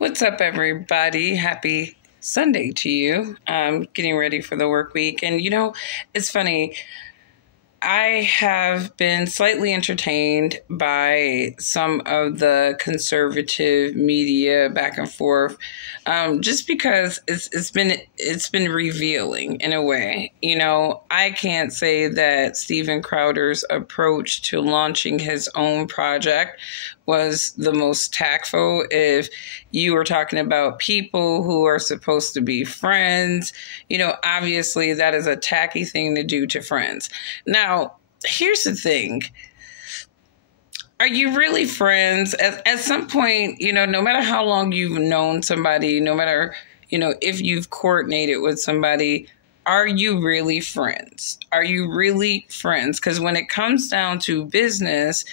What's up, everybody? Happy Sunday to you. Getting ready for the work week. And, it's funny. I have been slightly entertained by some of the conservative media back and forth, just because it's been revealing in a way. I can't say that Steven Crowder's approach to launching his own project was the most tactful. If you were talking about people who are supposed to be friends, obviously that is a tacky thing to do to friends. Now, here's the thing. Are you really friends? At some point, no matter how long you've known somebody, no matter, if you've coordinated with somebody, are you really friends? Are you really friends? Because when it comes down to business,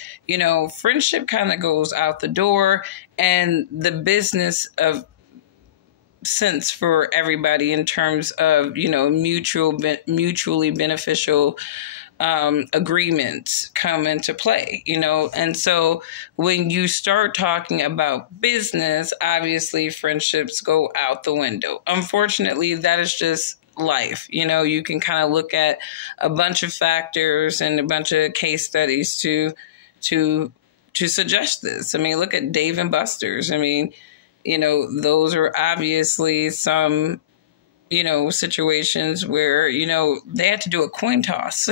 friendship kind of goes out the door, and the business of sense for everybody in terms of, mutually beneficial agreements come into play, and so when you start talking about business, obviously friendships go out the window. Unfortunately, that is just life. You can kind of look at a bunch of factors and a bunch of case studies to suggest this. I mean, look at Dave and Buster's. I mean, those are obviously some situations where, they had to do a coin toss,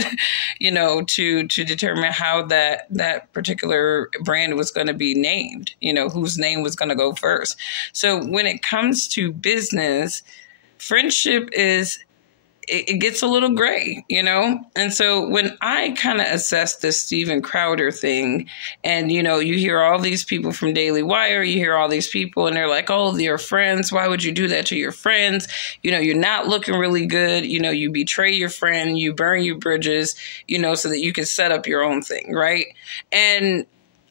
to determine how that particular brand was going to be named, whose name was going to go first. So when it comes to business, friendship it gets a little gray, And so when I kind of assess this Steven Crowder thing, and, you hear all these people from Daily Wire, you hear all these people and they're like, oh, they're friends. Why would you do that to your friends? You're not looking really good. You betray your friend, you burn your bridges, so that you can set up your own thing. Right. And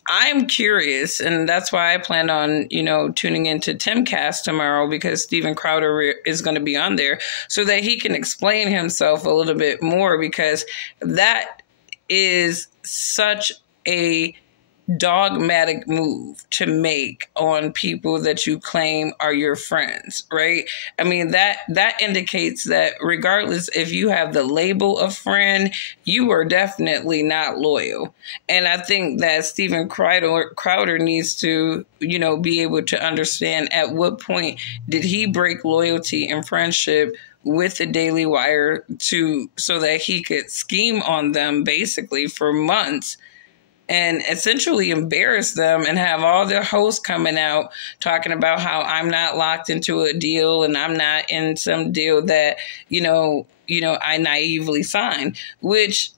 I'm curious, and that's why I planned on, tuning into Timcast tomorrow, because Steven Crowder is going to be on there so that he can explain himself a little bit more, because that is such a dogmatic move to make on people that you claim are your friends, right? I mean, that indicates that regardless if you have the label of friend, you are definitely not loyal. And I think that Steven Crowder needs to, be able to understand at what point did he break loyalty and friendship with the Daily Wire so that he could scheme on them basically for months and essentially embarrass them and have all their hosts coming out talking about how I'm not locked into a deal and I'm not in some deal that, I naively signed, which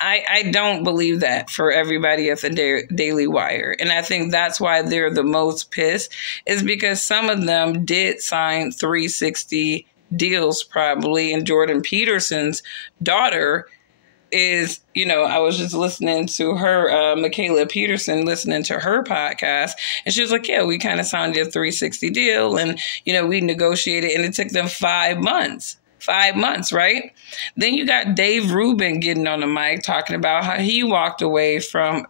I don't believe that for everybody at the Daily Wire. And I think that's why they're the most pissed, is because some of them did sign 360 deals probably. And Jordan Peterson's daughter is, I was just listening to her, Michaela Peterson, listening to her podcast, and she was like, yeah, we kind of signed a 360 deal, and, we negotiated, and it took them 5 months. 5 months, right? Then you got Dave Rubin getting on the mic talking about how he walked away from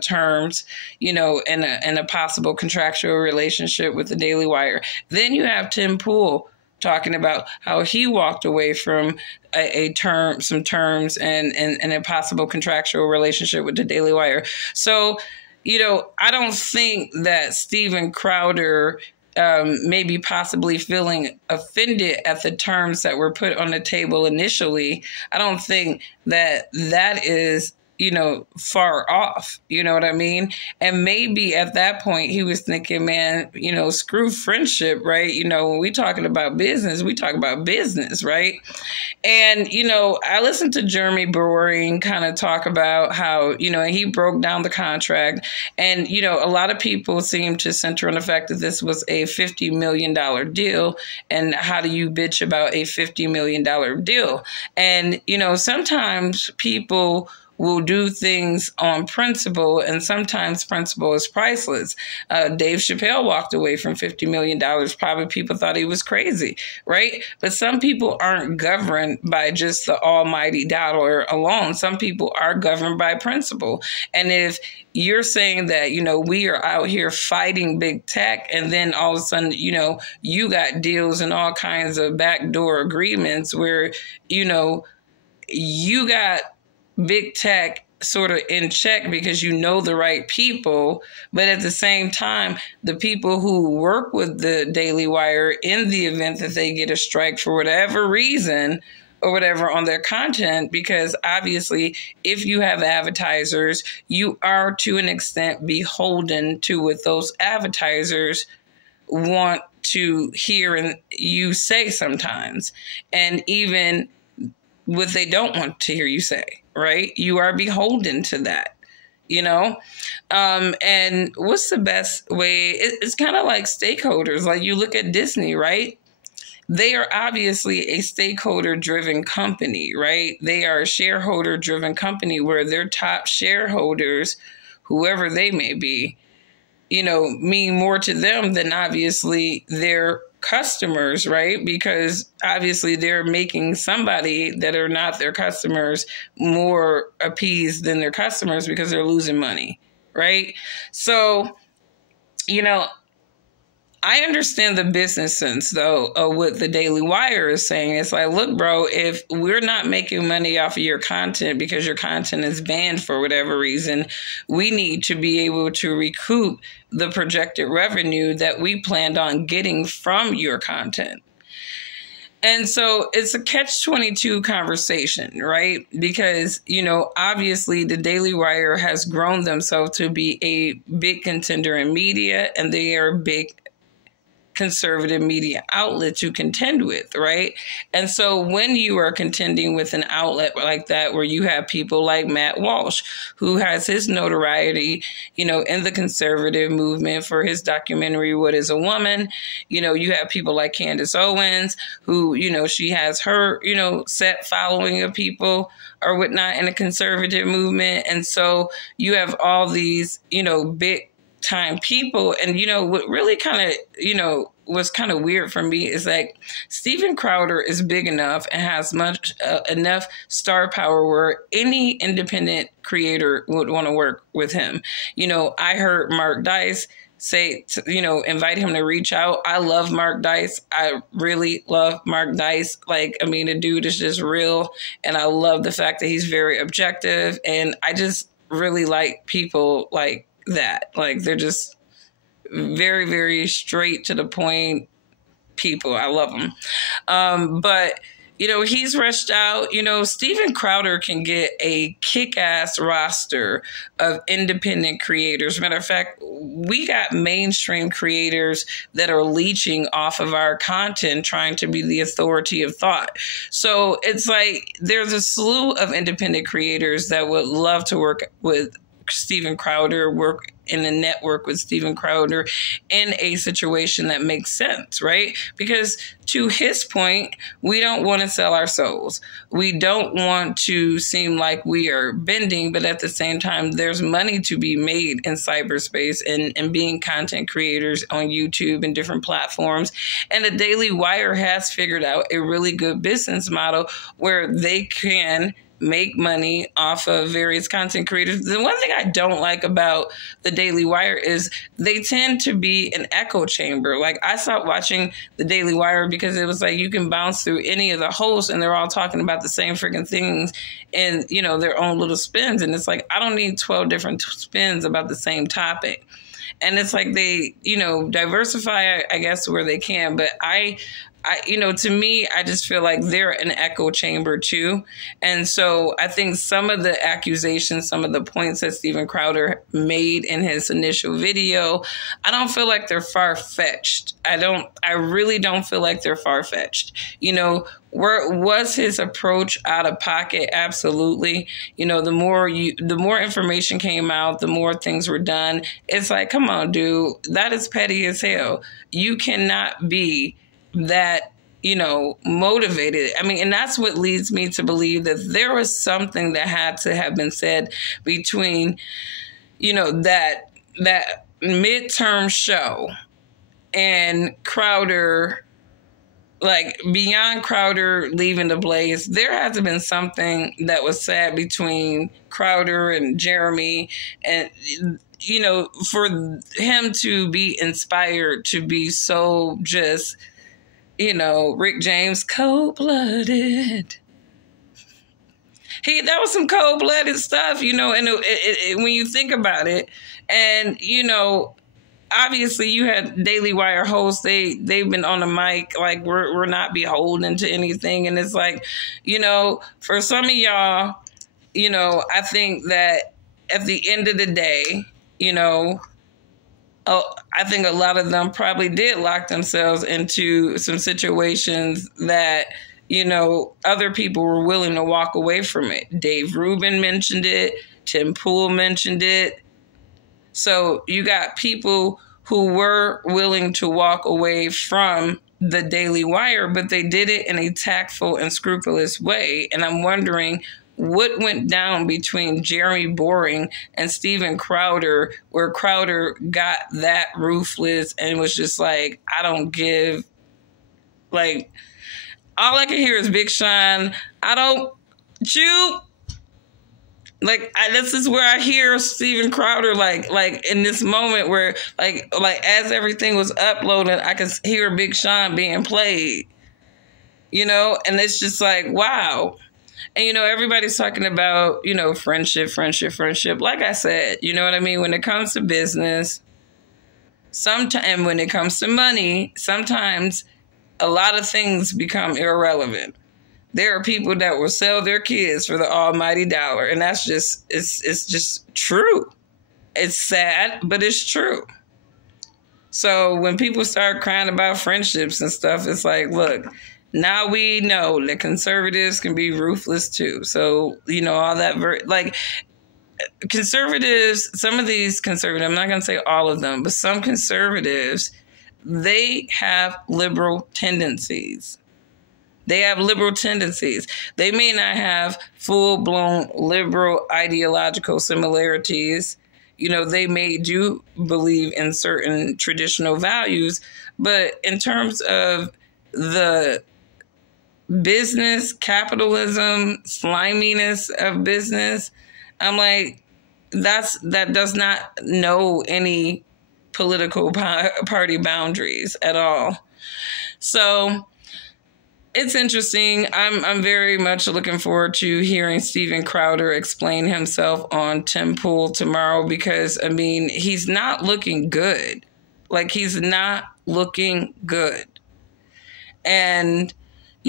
terms, in a possible contractual relationship with the Daily Wire. Then you have Tim Pool talking about how he walked away from some terms and a possible contractual relationship with the Daily Wire. So, I don't think that Steven Crowder maybe possibly feeling offended at the terms that were put on the table initially. I don't think that is far off, you know what I mean? And maybe at that point he was thinking, man, screw friendship, right? When we talking about business, we talk about business, right? And, I listened to Jeremy Boring kind of talk about how, he broke down the contract, and, a lot of people seem to center on the fact that this was a $50 million deal. And how do you bitch about a $50 million deal? And, sometimes people will do things on principle, and sometimes principle is priceless. Dave Chappelle walked away from $50 million. Probably people thought he was crazy, right? But some people aren't governed by just the almighty dollar alone. Some people are governed by principle. And if you're saying that, we are out here fighting big tech, and then all of a sudden, you got deals and all kinds of backdoor agreements where, you got big tech sort of in check because you know the right people, but at the same time, the people who work with the Daily Wire, in the event that they get a strike for whatever reason or whatever on their content, because obviously if you have advertisers, you are to an extent beholden to what those advertisers want to hear and you say sometimes, and even what they don't want to hear you say, right? You are beholden to that, and what's the best way? It's kind of like stakeholders. Like, you look at Disney, right? They are obviously a stakeholder-driven company, right? They are a shareholder-driven company where their top shareholders, whoever they may be, mean more to them than obviously their customers, right? Because obviously they're making somebody that are not their customers more appeased than their customers because they're losing money, right? So, I understand the business sense, though, of what the Daily Wire is saying. It's like, look, bro, if we're not making money off of your content because your content is banned for whatever reason, we need to be able to recoup the projected revenue that we planned on getting from your content. And so it's a catch-22 conversation, right? Because, obviously the Daily Wire has grown themselves to be a big contender in media, and they are big conservative media outlet to contend with, right? And so when you are contending with an outlet like that, where you have people like Matt Walsh, who has his notoriety, in the conservative movement for his documentary, What is a Woman? You have people like Candace Owens, who, she has her, set following of people or whatnot in the conservative movement. And so you have all these, big time people. And, what really kind of, was kind of weird for me is like Steven Crowder is big enough and has much enough star power where any independent creator would want to work with him. I heard Mark Dice say, invite him to reach out. I love Mark Dice. I really love Mark Dice. The dude is just real. And I love the fact that he's very objective. And I just really like people like that. Like, they're just very, very straight to the point people. I love them. But, he's rushed out. Steven Crowder can get a kick-ass roster of independent creators. Matter of fact, we got mainstream creators that are leeching off of our content, trying to be the authority of thought. So it's like there's a slew of independent creators that would love to work with Steven Crowder, work in a network with Steven Crowder in a situation that makes sense, right? Because to his point, we don't want to sell our souls. We don't want to seem like we are bending, but at the same time, there's money to be made in cyberspace and being content creators on YouTube and different platforms. And the Daily Wire has figured out a really good business model where they can make money off of various content creators. The one thing I don't like about the Daily Wire is they tend to be an echo chamber. Like, I stopped watching the Daily Wire because it was like you can bounce through any of the hosts and they're all talking about the same freaking things and, their own little spins. And it's like, I don't need 12 different spins about the same topic. And it's like they, diversify, I guess, where they can. But to me, I just feel like they're an echo chamber too. And so I think some of the accusations, some of the points that Steven Crowder made in his initial video, I don't feel like they're far-fetched. I really don't feel like they're far-fetched. Was his approach out of pocket? Absolutely. The more information came out, the more things were done. It's like, come on, dude, that is petty as hell. You cannot be that motivated. I mean, and that's what leads me to believe that there was something that had to have been said between, that midterm show and Crowder, like beyond Crowder leaving the Blaze. There had to have been something that was said between Crowder and Jeremy, and for him to be inspired to be so just, Rick James, cold-blooded. That was some cold-blooded stuff, and when you think about it, and, obviously you had Daily Wire hosts, they've been on the mic, like we're not beholden to anything. And it's like, for some of y'all, I think that at the end of the day, I think a lot of them probably did lock themselves into some situations that, other people were willing to walk away from it. Dave Rubin mentioned it. Tim Pool mentioned it. So you got people who were willing to walk away from the Daily Wire, but they did it in a tactful and scrupulous way. And I'm wondering what went down between Jeremy Boring and Steven Crowder, where Crowder got that ruthless and was just like, I don't give, like, all I can hear is Big Sean, I don't chew. Like, this is where I hear Steven Crowder, like in this moment where, like as everything was uploaded, I could hear Big Sean being played, and it's just like, wow. And, everybody's talking about, friendship. Like I said, you know what I mean? When it comes to business, and when it comes to money, sometimes a lot of things become irrelevant. There are people that will sell their kids for the almighty dollar. And that's just, it's just true. It's sad, but it's true. So when people start crying about friendships and stuff, it's like, look, now we know that conservatives can be ruthless too. So, all that, conservatives, some of these conservatives, I'm not going to say all of them, but some conservatives, they have liberal tendencies. They have liberal tendencies. They may not have full-blown liberal ideological similarities. They may do believe in certain traditional values, but in terms of the business, capitalism, sliminess of business, I'm like, that does not know any political party boundaries at all. So it's interesting. I'm very much looking forward to hearing Steven Crowder explain himself on Tim Pool tomorrow, because, I mean, he's not looking good. Like, he's not looking good. And,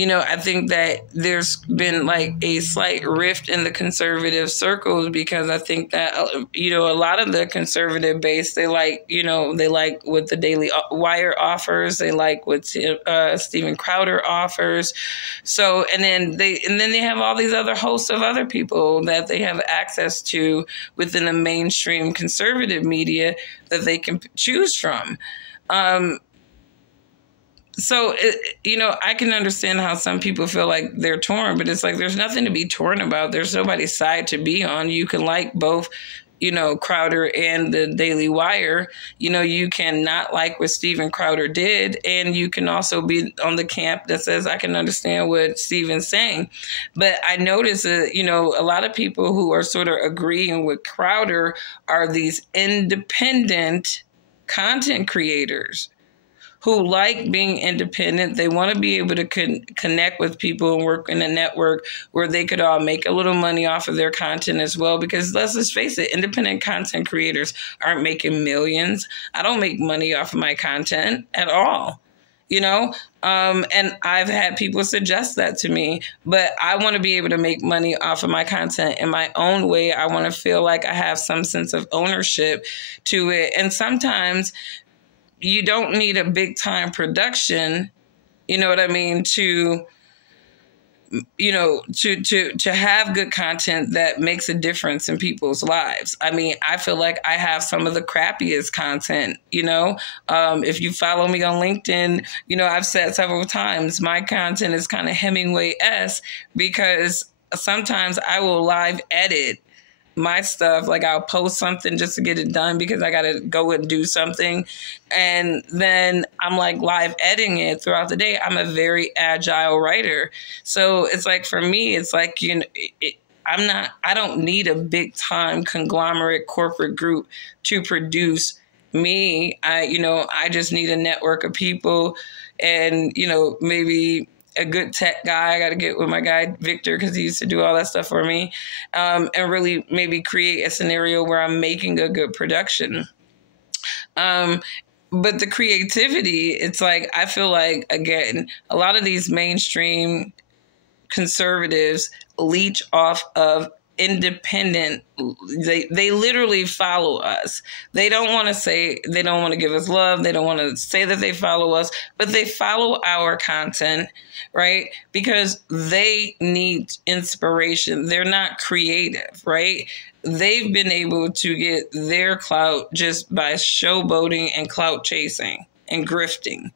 I think that there's been like a slight rift in the conservative circles, because I think that, a lot of the conservative base, they like what the Daily Wire offers. They like what Steven Crowder offers. So, and then they have all these other hosts of other people that they have access to within the mainstream conservative media that they can choose from. So, I can understand how some people feel like they're torn, but it's like there's nothing to be torn about. There's nobody's side to be on. You can like both, Crowder and the Daily Wire. You can not like what Steven Crowder did, and you can also be on the camp that says, I can understand what Steven's saying. But I notice that, a lot of people who are sort of agreeing with Crowder are these independent content creators who like being independent. They want to be able to connect with people and work in a network where they could all make a little money off of their content as well. Because let's just face it, independent content creators aren't making millions. I don't make money off of my content at all, and I've had people suggest that to me, but I want to be able to make money off of my content in my own way. I want to feel like I have some sense of ownership to it. And sometimes you don't need a big time production, to to have good content that makes a difference in people's lives. I mean, I feel like I have some of the crappiest content, if you follow me on LinkedIn, I've said several times, my content is kind of Hemingway-esque because sometimes I will live edit my stuff. Like I'll post something just to get it done because I got to go and do something. And then I'm like live editing it throughout the day. I'm a very agile writer. So it's like, for me, it's like, I don't need a big time conglomerate corporate group to produce me. I just need a network of people and, maybe a good tech guy. I got to get with my guy, Victor, because he used to do all that stuff for me, and really maybe create a scenario where I'm making a good production. But the creativity, it's like, I feel like, again, a lot of these mainstream conservatives leech off of independent. They literally follow us. They don't want to give us love. They don't want to say that they follow us, but they follow our content, right? Because they need inspiration. They're not creative, right? They've been able to get their clout just by showboating and clout chasing and grifting.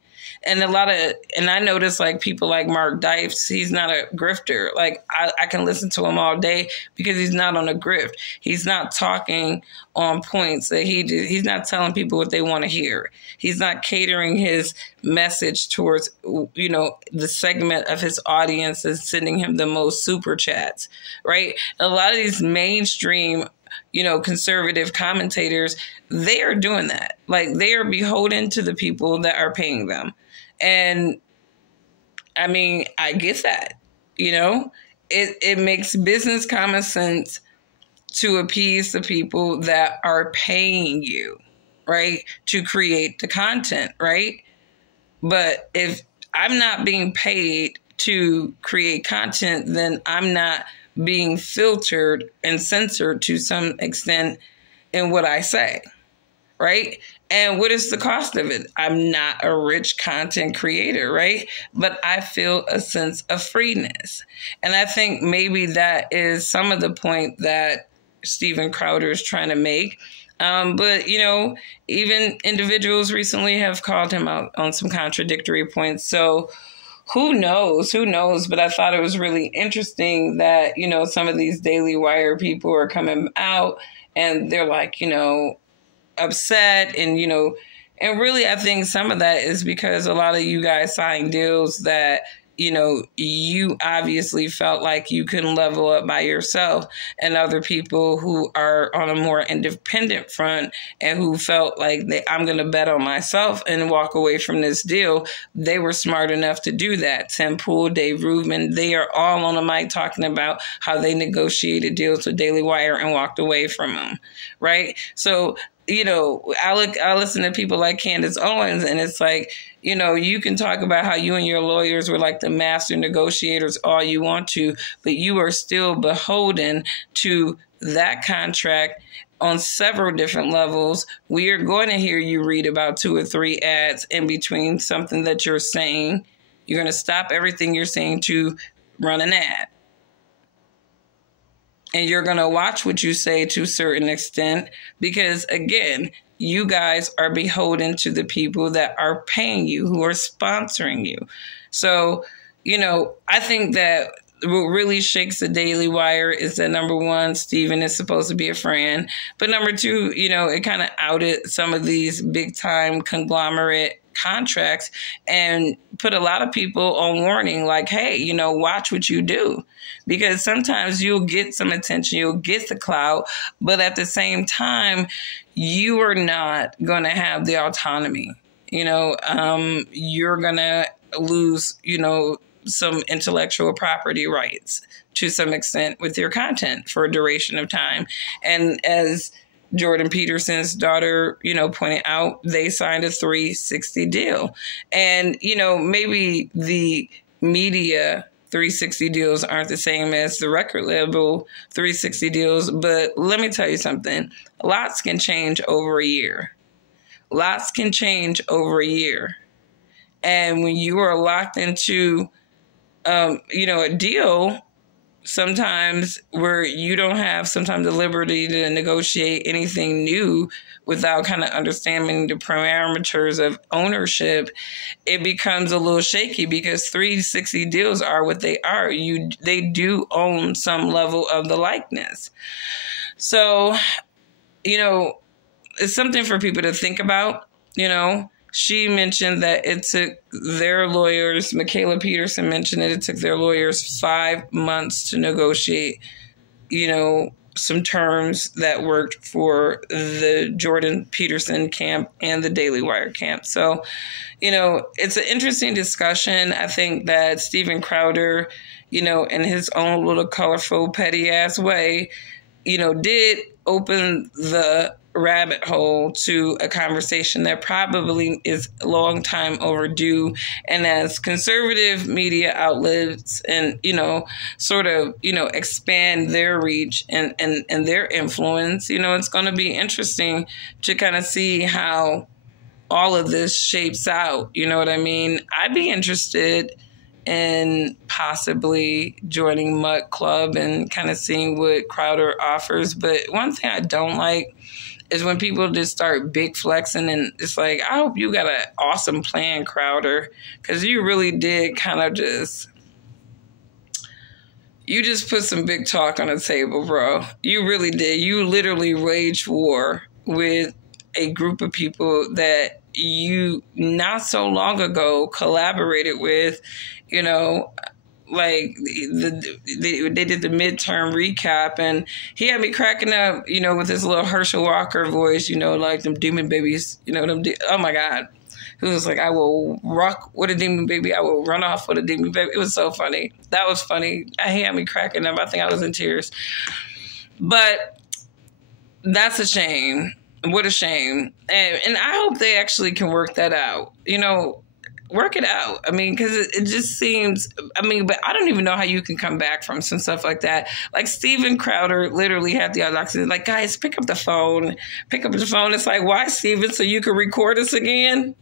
And I notice like people like Mark Dipes, he's not a grifter. Like I can listen to him all day because he's not on a grift. He's not talking on points that he's not telling people what they want to hear. He's not catering his message towards, the segment of his audience that's sending him the most super chats, right? A lot of these mainstream conservative commentators, they are doing that. Like they are beholden to the people that are paying them. And I mean, I get that, it makes business common sense to appease the people that are paying you, right, to create the content, right? But if I'm not being paid to create content, then I'm not being filtered and censored to some extent in what I say, right? And what is the cost of it? I'm not a rich content creator, right? But I feel a sense of freeness. And I think maybe that is some of the point that Steven Crowder is trying to make. But, even individuals recently have called him out on some contradictory points. So who knows? But I thought it was really interesting that, some of these Daily Wire people are coming out and they're like, upset and, and really I think some of that is because a lot of you guys signed deals that, you obviously felt like you couldn't level up by yourself, and other people who are on a more independent front and who felt like I'm going to bet on myself and walk away from this deal, they were smart enough to do that. Tim Pool, Dave Rubin, they are all on the mic talking about how they negotiated deals with Daily Wire and walked away from them, right? So I listen to people like Candace Owens, and it's like, you can talk about how you and your lawyers were like the master negotiators all you want to, but you are still beholden to that contract on several different levels. We are going to hear you read about 2 or 3 ads in between something that you're saying. You're going to stop everything you're saying to run an ad. And you're going to watch what you say to a certain extent because, again, you guys are beholden to the people that are paying you, who are sponsoring you. So, I think that what really shakes the Daily Wire is that, number one, Steven is supposed to be a friend. But number two, it kind of outed some of these big time conglomerate contracts and put a lot of people on warning, like, hey, watch what you do, because sometimes you'll get some attention, you'll get the clout, but at the same time, you are not going to have the autonomy. You're going to lose, some intellectual property rights to some extent with your content for a duration of time. And as Jordan Peterson's daughter, pointed out, they signed a 360 deal. And, maybe the media 360 deals aren't the same as the record label 360 deals, but let me tell you something. Lots can change over a year. Lots can change over a year. And when you are locked into a deal sometimes where you don't have sometimes the liberty to negotiate anything new without kind of understanding the parameters of ownership, it becomes a little shaky because 360 deals are what they are. They do own some level of the likeness. So, it's something for people to think about. She mentioned that it took their lawyers, Michaela Peterson mentioned that it took their lawyers 5 months to negotiate, some terms that worked for the Jordan Peterson camp and the Daily Wire camp. So, it's an interesting discussion. I think that Steven Crowder, in his own little colorful, petty ass way, did open the rabbit hole to a conversation that probably is a long time overdue. And as conservative media outlets and, expand their reach and their influence, it's going to be interesting to kind of see how all of this shapes out. You know what I mean? I'd be interested in possibly joining Mutt Club and kind of seeing what Crowder offers. But one thing I don't like is when people just start big flexing, and it's like, I hope you got an awesome plan, Crowder, because you really did kind of you just put some big talk on the table, bro. You really did. You literally waged war with a group of people that you not so long ago collaborated with, like they did the midterm recap, and he had me cracking up, with his little Herschel Walker voice, like them demon babies, oh my God. He was like, I will rock with a demon baby. I will run off with a demon baby. It was so funny. That was funny. He had me cracking up. I think I was in tears. But that's a shame. What a shame. And I hope they actually can work that out. Work it out. I mean, because it just seems, but I don't even know how you can come back from some stuff like that. Like Steven Crowder literally had the audacity, like, guys, pick up the phone. Pick up the phone. It's like, why, Steven? So you can record us again?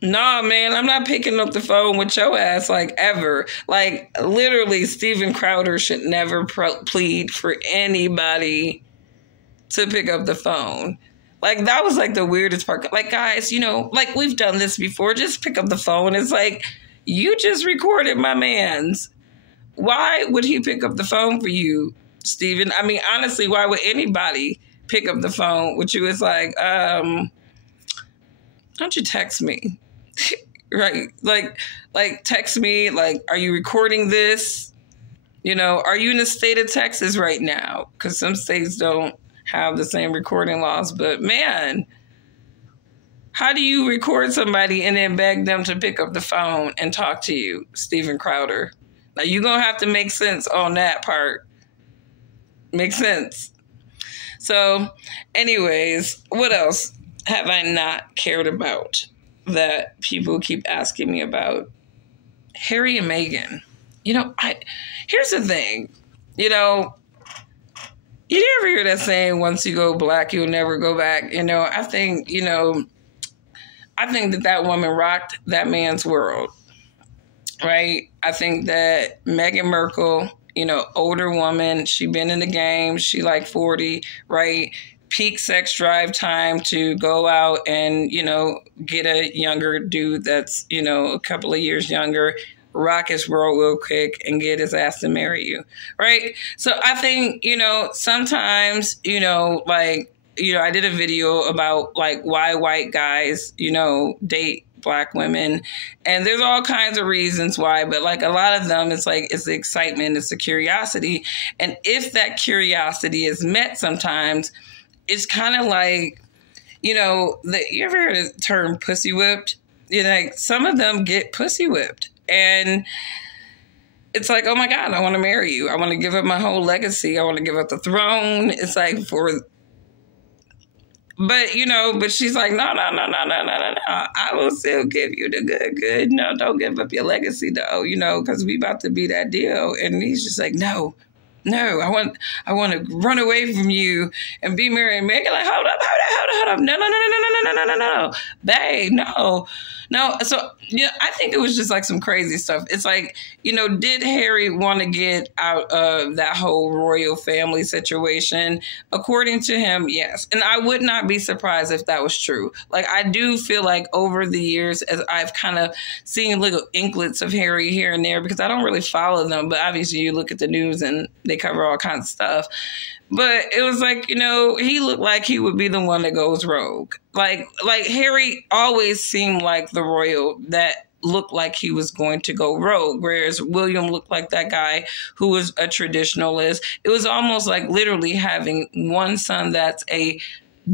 Nah, man, I'm not picking up the phone with your ass, like, ever. Like, literally, Steven Crowder should never plead for anybody to pick up the phone. Like, that was, like, the weirdest part. Like, guys, like, we've done this before. Just pick up the phone. It's like, you just recorded my man's. Why would he pick up the phone for you, Steven? I mean, honestly, why would anybody pick up the phone with you? It's like, don't you text me? Right? Like, text me. Like, are you recording this? Are you in the state of Texas right now? Because some states don't have the same recording laws. But man, how do you record somebody and then beg them to pick up the phone and talk to you, Steven Crowder? Now you're going to have to make sense on that part. Make sense. So anyways, what else have I not cared about that people keep asking me about? Harry and Meghan. Here's the thing, you ever hear that saying, once you go black, you'll never go back? I think that woman rocked that man's world, right? I think that Meghan Markle, older woman, she been in the game, she like 40, right? Peak sex drive time to go out and, get a younger dude that's, a couple of years younger, rock his world real quick and get his ass to marry you, right? So I think, sometimes, I did a video about like why white guys, date black women, and there's all kinds of reasons why, but like a lot of them, it's like, it's the excitement, it's the curiosity. And if that curiosity is met sometimes, it's kind of like, you ever heard the term pussy whipped? Like some of them get pussy whipped. And it's like, oh my God, I want to marry you. I want to give up my whole legacy. I want to give up the throne. It's like but she's like, no. I will still give you the good. No, don't give up your legacy though, because we about to be that deal. And he's just like, no, I want to run away from you and be married. Meghan like, hold up. No. Babe, No, so yeah, I think it was just like some crazy stuff. It's like, did Harry want to get out of that whole royal family situation? According to him, yes. And I would not be surprised if that was true. Like, I do feel like over the years, as I've kind of seen little inklets of Harry here and there, because I don't really follow them, but obviously you look at the news and they cover all kinds of stuff. But it was like, he looked like he would be the one that goes rogue. Like Harry always seemed like the royal that looked like he was going to go rogue, whereas William looked like that guy who was a traditionalist. It was almost like literally having one son that's a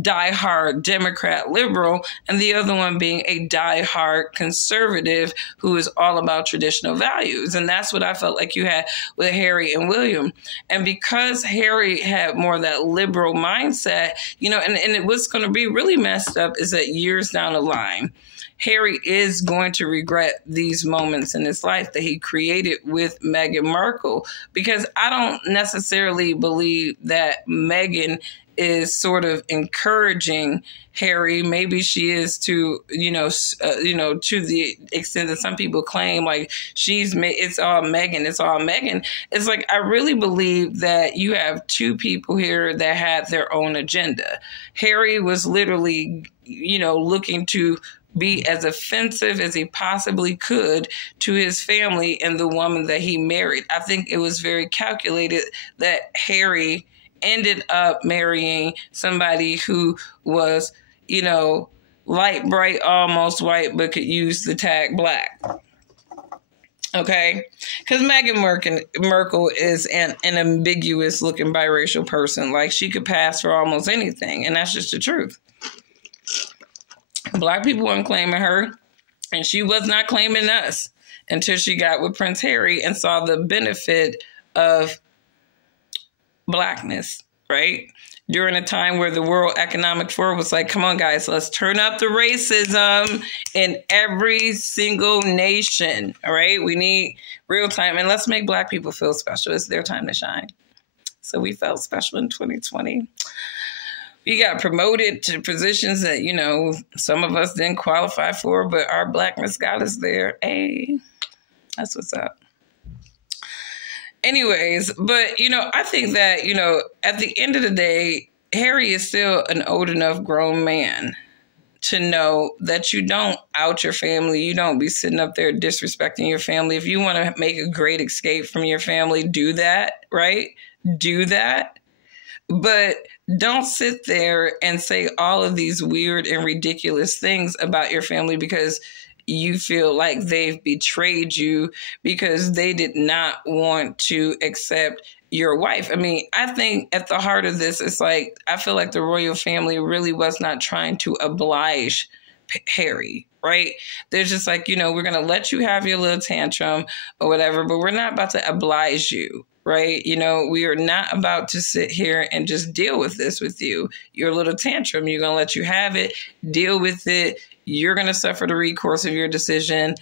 diehard Democrat liberal and the other one being a diehard conservative who is all about traditional values. And that's what I felt like you had with Harry and William. And because Harry had more of that liberal mindset, and what's going to be really messed up is that years down the line, Harry is going to regret these moments in his life that he created with Meghan Markle, because I don't necessarily believe that Meghan is sort of encouraging Harry. Maybe she is to, to the extent that some people claim, like it's all Meghan. It's like, I really believe that you have two people here that had their own agenda. Harry was literally, looking to be as offensive as he possibly could to his family and the woman that he married. I think it was very calculated that Harry ended up marrying somebody who was, light, bright, almost white, but could use the tag black. Okay? Because Meghan Markle is an ambiguous looking biracial person. Like, she could pass for almost anything, and that's just the truth. Black people weren't claiming her, and she was not claiming us until she got with Prince Harry and saw the benefit of Blackness, right? During a time where the World Economic Forum was like, come on, guys, let's turn up the racism in every single nation, all right? We need real time, and let's make Black people feel special. It's their time to shine. So we felt special in 2020. We got promoted to positions that, some of us didn't qualify for, but our Blackness got us there. Hey, that's what's up. Anyways, but, I think that, at the end of the day, Harry is still an old enough grown man to know that you don't out your family. You don't be sitting up there disrespecting your family. If you want to make a great escape from your family, do that, right? Do that. But don't sit there and say all of these weird and ridiculous things about your family because you feel like they've betrayed you because they did not want to accept your wife. I mean, I think at the heart of this, it's like, I feel like the royal family really was not trying to oblige Harry, right? They're just like, we're going to let you have your little tantrum or whatever, but we're not about to oblige you. Right? We are not about to sit here and just deal with this with you. Your little tantrum, you're going to let you have it, deal with it. You're going to suffer the recourse of your decision,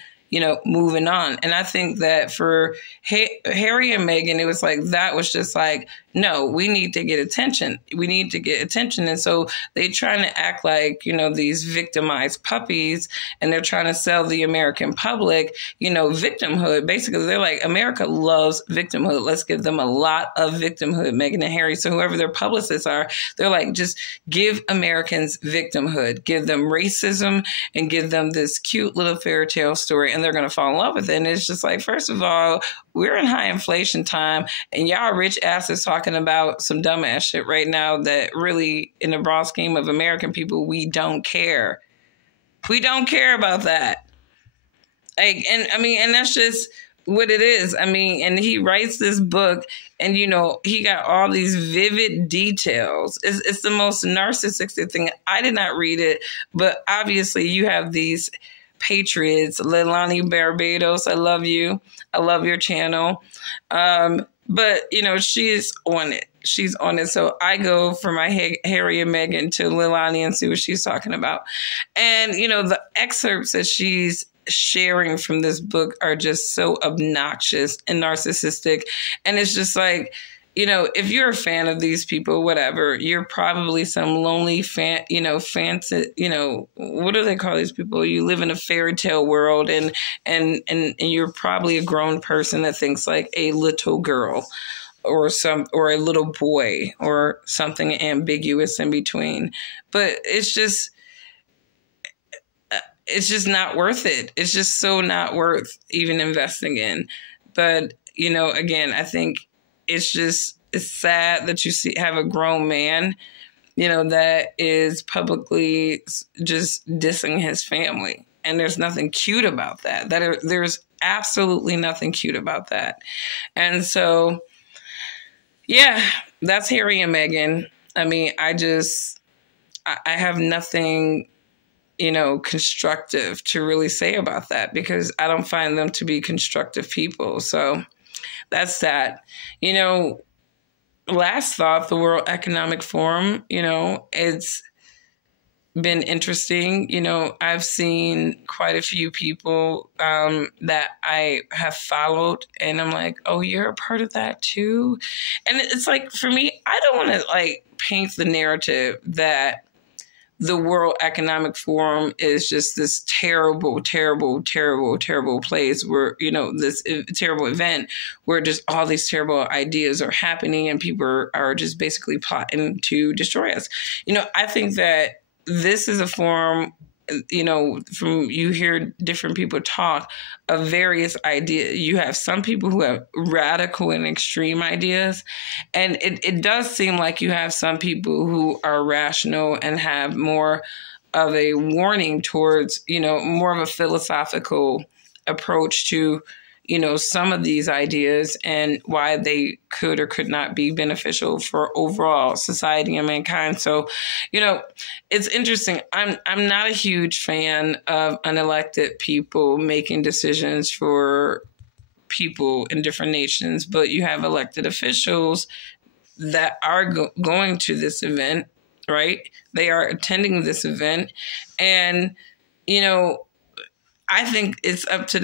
moving on. And I think that for Harry and Meghan, it was like, that was just like, no, we need to get attention. We need to get attention. And so they trying to act like, these victimized puppies, and they're trying to sell the American public, victimhood. Basically, they're like, America loves victimhood. Let's give them a lot of victimhood, Meghan and Harry. So whoever their publicists are, they're like, just give Americans victimhood, give them racism, and give them this cute little fairy tale story, and they're going to fall in love with it. And it's just like, first of all, we're in high inflation time, and y'all rich asses talking about some dumbass shit right now that really, in the broad scheme of American people, we don't care. We don't care about that. Like, and that's just what it is. I mean, and he writes this book, and he got all these vivid details. It's the most narcissistic thing. I did not read it, but obviously you have these patriots. Leilani Barbados, I love you. I love your channel. But, she's on it. She's on it. So I go for my Harry and Meghan to Leilani and see what she's talking about. And, the excerpts that she's sharing from this book are just so obnoxious and narcissistic. And it's just like, if you're a fan of these people, whatever, you're probably some lonely fan, fancy, what do they call these people? You live in a fairy tale world, and you're probably a grown person that thinks like a little girl or a little boy or something ambiguous in between. But it's just not worth it. It's just so not worth even investing in. But, again, I think it's sad that you have a grown man, that is publicly just dissing his family. And there's nothing cute about that. There's absolutely nothing cute about that. And so, yeah, that's Harry and Meghan. I mean, I have nothing, constructive to really say about that, because I don't find them to be constructive people. So that's that. Last thought, the World Economic Forum, it's been interesting. I've seen quite a few people that I have followed, and I'm like, oh, you're a part of that too? And it's like, for me, I don't want to like paint the narrative that the World Economic Forum is just this terrible, terrible, terrible, terrible place where, this terrible event where just all these terrible ideas are happening and people are just basically plotting to destroy us. I think that this is a forum, you hear different people talk of various ideas. You have some people who have radical and extreme ideas. And it does seem like you have some people who are rational and have more of a warning towards, more of a philosophical approach to, some of these ideas and why they could or could not be beneficial for overall society and mankind. So, it's interesting. I'm not a huge fan of unelected people making decisions for people in different nations, but you have elected officials that are going to this event, right? They are attending this event. And, I think it's up to